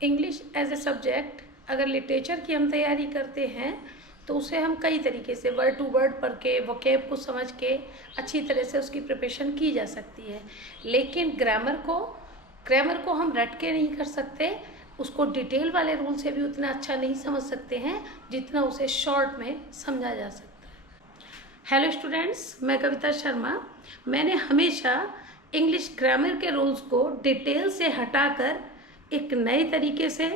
English as a subject अगर literature की हम तैयारी करते हैं तो उसे हम कई तरीके से वर्ड टू वर्ड पढ़ के वोकैब को समझ के अच्छी तरह से उसकी प्रिपरेशन की जा सकती है। लेकिन ग्रामर को हम रट के नहीं कर सकते, उसको डिटेल वाले रूल से भी उतना अच्छा नहीं समझ सकते हैं जितना उसे शॉर्ट में समझा जा सकता है। हेलो स्टूडेंट्स, मैं कविता शर्मा। मैंने हमेशा इंग्लिश ग्रामर के रूल्स को डिटेल से हटाकर एक नए तरीके से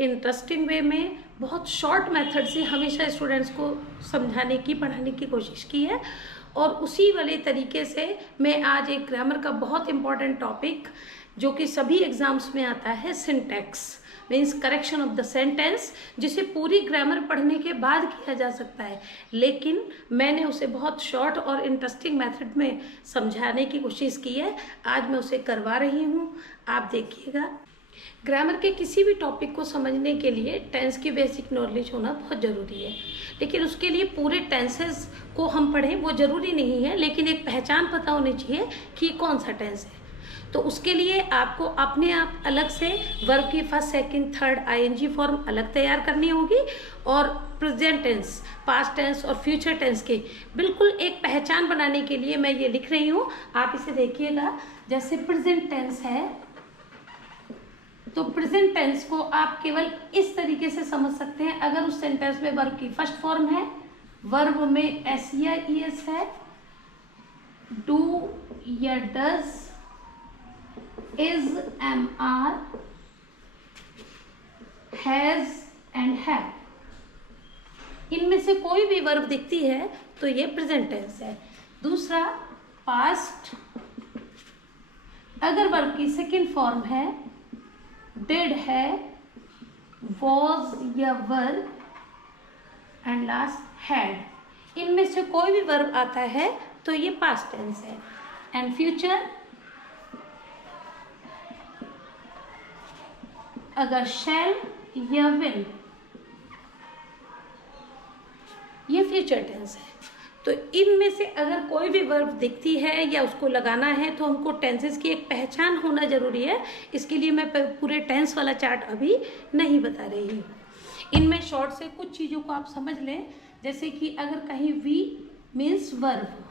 इंटरेस्टिंग वे में बहुत शॉर्ट मेथड से हमेशा स्टूडेंट्स को समझाने की पढ़ाने की कोशिश की है। और उसी वाले तरीके से मैं आज एक ग्रामर का बहुत इम्पॉर्टेंट टॉपिक जो कि सभी एग्जाम्स में आता है, syntax means correction of the sentence, जिसे पूरी ग्रामर पढ़ने के बाद किया जा सकता है, लेकिन मैंने उसे बहुत शॉर्ट और इंटरेस्टिंग मेथड में समझाने की कोशिश की है। आज मैं उसे करवा रही हूँ, आप देखिएगा। ग्रामर के किसी भी टॉपिक को समझने के लिए टेंस की बेसिक नॉलेज होना बहुत ज़रूरी है, लेकिन उसके लिए पूरे टेंसेस को हम पढ़ें वो ज़रूरी नहीं है, लेकिन एक पहचान पता होनी चाहिए कि कौन सा टेंस है। तो उसके लिए आपको अपने आप अलग से वर्ब की first, second, third ING form अलग तैयार करनी होगी और प्रेजेंट टेंस, पास्ट टेंस और फ्यूचर टेंस के बिल्कुल एक पहचान बनाने के लिए मैं ये लिख रही हूँ। आप इसे देखिएगा। जैसे प्रेजेंट टेंस है तो प्रेजेंट टेंस को आप केवल इस तरीके से समझ सकते हैं अगर उस सेंटेंस में वर्ब की फर्स्ट फॉर्म है, वर्ब में एस या ईएस है, डू या does, is, am, are, has and have, इनमें से कोई भी वर्ब दिखती है तो ये प्रेजेंट टेंस है। दूसरा पास्ट, अगर वर्ब की सेकंड फॉर्म है, डिड है, वॉज या वर, एंड लास्ट हैड, इनमें से कोई भी वर्ब आता है तो ये पास्ट टेंस है। एंड फ्यूचर, अगर शैल या विल, ये फ्यूचर टेंस है। तो इनमें से अगर कोई भी वर्ब दिखती है या उसको लगाना है तो हमको टेंसेस की एक पहचान होना जरूरी है। इसके लिए मैं पूरे टेंस वाला चार्ट अभी नहीं बता रही हूँ। इनमें शॉर्ट से कुछ चीज़ों को आप समझ लें, जैसे कि अगर कहीं V means verb,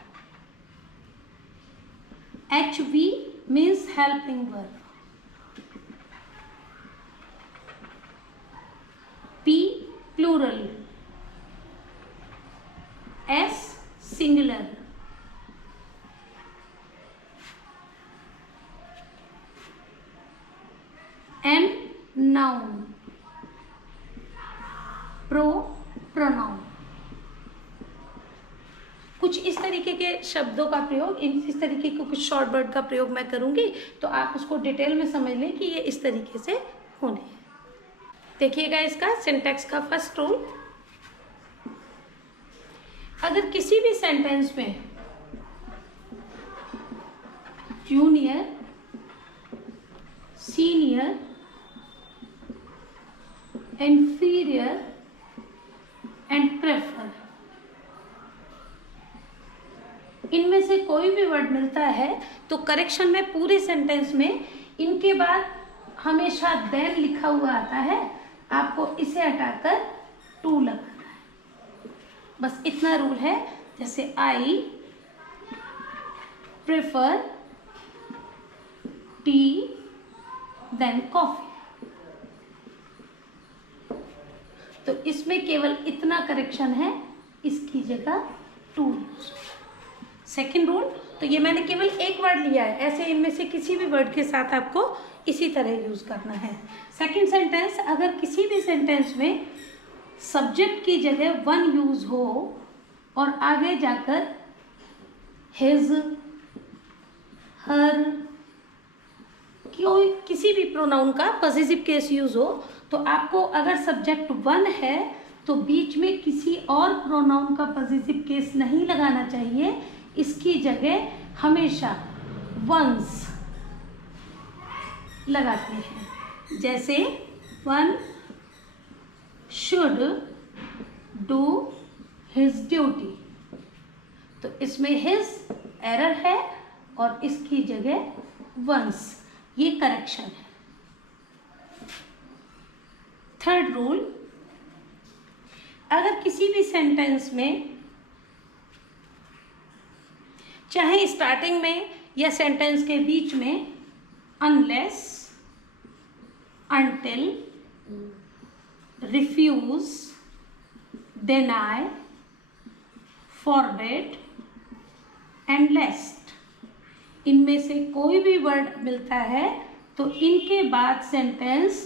H V means helping verb, P plural, S singular, N noun, pro pronoun. कुछ इस तरीके के शब्दों का प्रयोग, इस तरीके के कुछ शॉर्ट वर्ड का प्रयोग मैं करूंगी, तो आप उसको डिटेल में समझ लें कि ये इस तरीके से होने हैं। देखिएगा इसका सिंटैक्स का फर्स्ट रूल। अगर किसी भी सेंटेंस में junior, senior, inferior and prefer, इनमें से कोई भी वर्ड मिलता है तो करेक्शन में पूरे सेंटेंस में इनके बाद हमेशा देन लिखा हुआ आता है, आपको इसे हटाकर टू लगाना है। बस इतना रूल है। जैसे I prefer tea than coffee, तो इसमें केवल इतना करेक्शन है, इसकी जगह टू यूज। सेकेंड रूल, तो ये मैंने केवल एक वर्ड लिया है, ऐसे इनमें से किसी भी वर्ड के साथ आपको इसी तरह यूज करना है। सेकेंड सेंटेंस, अगर किसी भी सेंटेंस में सब्जेक्ट की जगह वन यूज हो और आगे जाकर हिज, हर, किसी भी प्रोनाउन का पॉसेसिव केस यूज हो, तो आपको अगर सब्जेक्ट वन है तो बीच में किसी और प्रोनाउन का पॉसेसिव केस नहीं लगाना चाहिए, इसकी जगह हमेशा वंस लगाते हैं। जैसे one should do his duty, तो इसमें हिज एरर है और इसकी जगह वंस, ये करेक्शन है। थर्ड रूल, अगर किसी भी सेंटेंस में चाहे स्टार्टिंग में या सेंटेंस के बीच में unless, until, refuse, deny, forbid and lest, इनमें से कोई भी वर्ड मिलता है तो इनके बाद सेंटेंस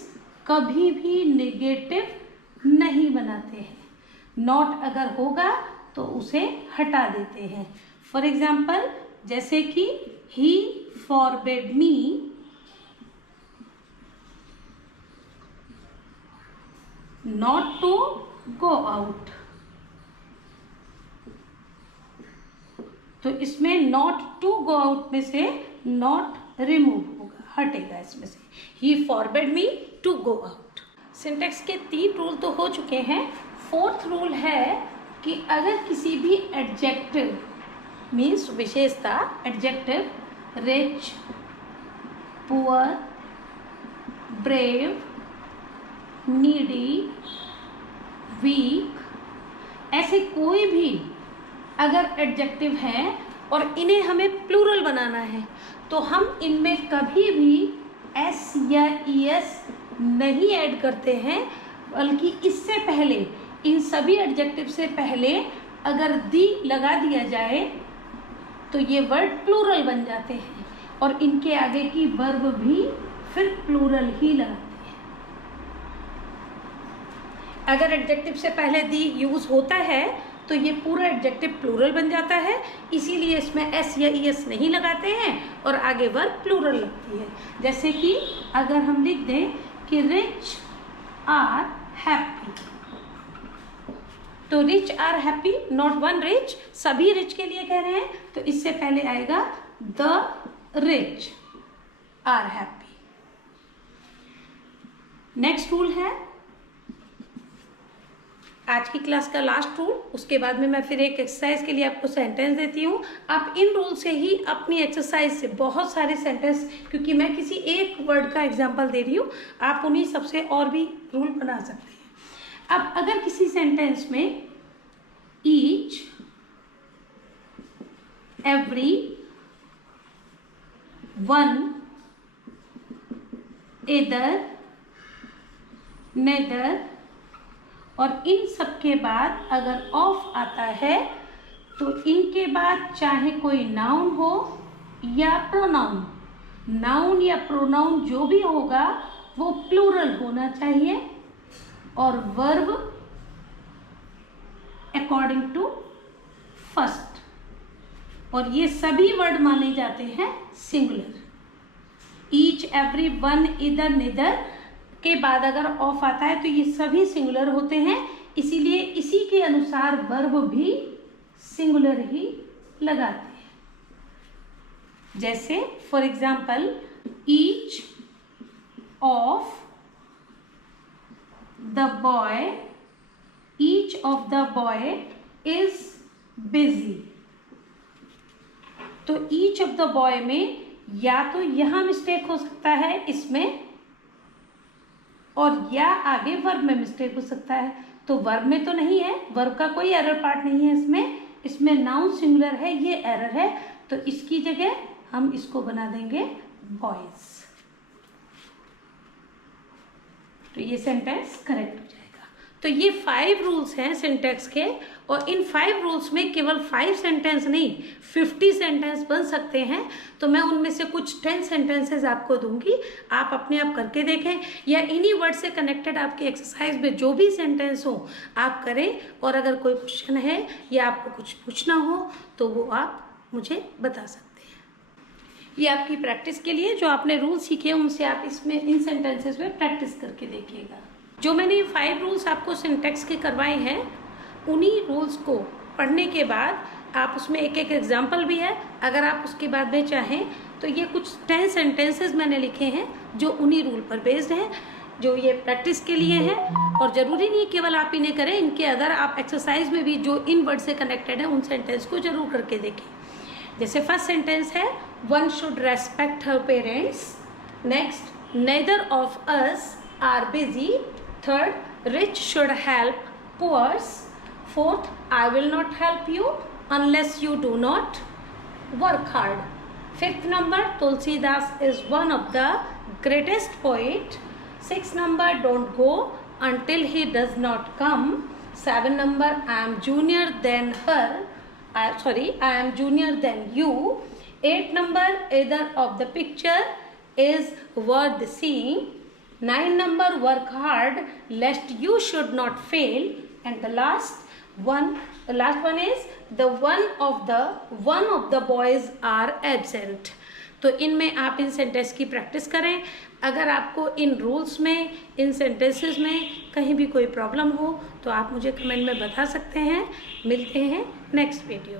कभी भी नेगेटिव नहीं बनाते हैं। नॉट अगर होगा तो उसे हटा देते हैं। फॉर एग्जाम्पल, जैसे कि he forbid me not to go out, तो इसमें नॉट टू गो आउट में से नॉट रिमूव होगा, हटेगा इसमें से। He forbid me to go out. Syntax के 3 रूल तो हो चुके हैं। फोर्थ रूल है कि अगर किसी भी एडजेक्टिव मीन्स विशेषता, adjective rich, poor, brave, needy, weak, ऐसे कोई भी अगर एडजेक्टिव हैं और इन्हें हमें प्लूरल बनाना है तो हम इनमें कभी भी एस या ईएस नहीं ऐड करते हैं, बल्कि इससे पहले, इन सभी एडजेक्टिव से पहले अगर दी लगा दिया जाए तो ये वर्ड प्लूरल बन जाते हैं और इनके आगे की वर्ब भी फिर प्लूरल ही लगाते हैं। अगर एडजेक्टिव से पहले दी यूज होता है तो ये पूरा एडजेक्टिव प्लूरल बन जाता है, इसीलिए इसमें एस या ईएस नहीं लगाते हैं और आगे वर्ब प्लूरल लगती है। जैसे कि अगर हम लिख दें कि रिच आर हैप्पी, तो rich are happy, not one rich, सभी रिच के लिए कह रहे हैं, तो इससे पहले आएगा the rich are happy. Next rule है आज की क्लास का लास्ट रूल, उसके बाद में मैं फिर एक एक्सरसाइज के लिए आपको सेंटेंस देती हूँ। आप इन रूल से ही अपनी एक्सरसाइज से बहुत सारे सेंटेंस, क्योंकि मैं kiसी एक वर्ड का एग्जाम्पल दे रही हूँ, आप उन्हीं सबसे और भी रूल बना सकते हैं। अब अगर किसी सेंटेंस में ईच, एवरी, वन, इधर, नेदर और इन सब के बाद अगर ऑफ आता है तो इनके बाद चाहे कोई नाउन हो या प्रोनाउन, नाउन या प्रोनाउन जो भी होगा वो प्लूरल होना चाहिए और वर्ब अकॉर्डिंग टू फर्स्ट, और ये सभी वर्ड माने जाते हैं सिंगुलर। ईच, एवरी, वन, इधर, निदर के बाद अगर ऑफ आता है तो ये सभी सिंगुलर होते हैं, इसीलिए इसी के अनुसार वर्ब भी सिंगुलर ही लगाते हैं। जैसे for example, each of the boy, each of the boy is busy, तो ईच ऑफ द बॉय में या तो यहां मिस्टेक हो सकता है इसमें, और या आगे वर्ब में मिस्टेक हो सकता है। तो वर्ब में तो नहीं है, वर्ब का कोई एरर पार्ट नहीं है इसमें नाउन सिंगुलर है, ये एरर है, तो इसकी जगह हम इसको बना देंगे बॉयज, तो ये सेंटेंस करेक्ट हो जाएगा। तो ये 5 रूल्स हैं सिंटैक्स के, और इन 5 रूल्स में केवल 5 सेंटेंस नहीं 50 सेंटेंस बन सकते हैं। तो मैं उनमें से कुछ 10 सेंटेंसेस आपको दूंगी, आप अपने आप करके देखें, या इन्हीं वर्ड से कनेक्टेड आपकी एक्सरसाइज में जो भी सेंटेंस हो आप करें, और अगर कोई क्वेश्चन है या आपको कुछ पूछना हो तो वो आप मुझे बता सकते हैं। ये आपकी प्रैक्टिस के लिए जो आपने रूल सीखे उनसे आप इसमें इन सेंटेंसेस में प्रैक्टिस करके देखिएगा। जो मैंने 5 रूल्स आपको सिंटैक्स के करवाए हैं, उन्हीं रूल्स को पढ़ने के बाद आप उसमें एक एक एग्जाम्पल भी है, अगर आप उसके बाद में चाहें तो ये कुछ 10 सेंटेंसेस मैंने लिखे हैं जो उन्हीं रूल पर बेस्ड हैं, जो ये प्रैक्टिस के लिए हैं। और ज़रूरी नहीं केवल आप इन्हें करें, इनके अदर आप एक्सरसाइज में भी जो इन वर्ड से कनेक्टेड है उन सेंटेंस को जरूर करके देखें। जैसे फर्स्ट सेंटेंस है, one should respect her parents. Next, neither of us are busy. Third, rich should help poor. Fourth, I will not help you unless you do not work hard. Fifth number, Tulsidas is one of the greatest poet. Sixth number, don't go until he does not come. 7 number, I am junior than her. I am junior than you. 8 number, either of the picture is worth seeing. 9 number, work hard lest you should not fail. And the last one is the one of the boys are absent. तो इनमें आप इन sentence की practice करें. अगर आपको इन rules में, इन sentences में कहीं भी कोई प्रॉब्लम हो तो आप मुझे कमेंट में बता सकते हैं. मिलते हैं नेक्स्ट वीडियो.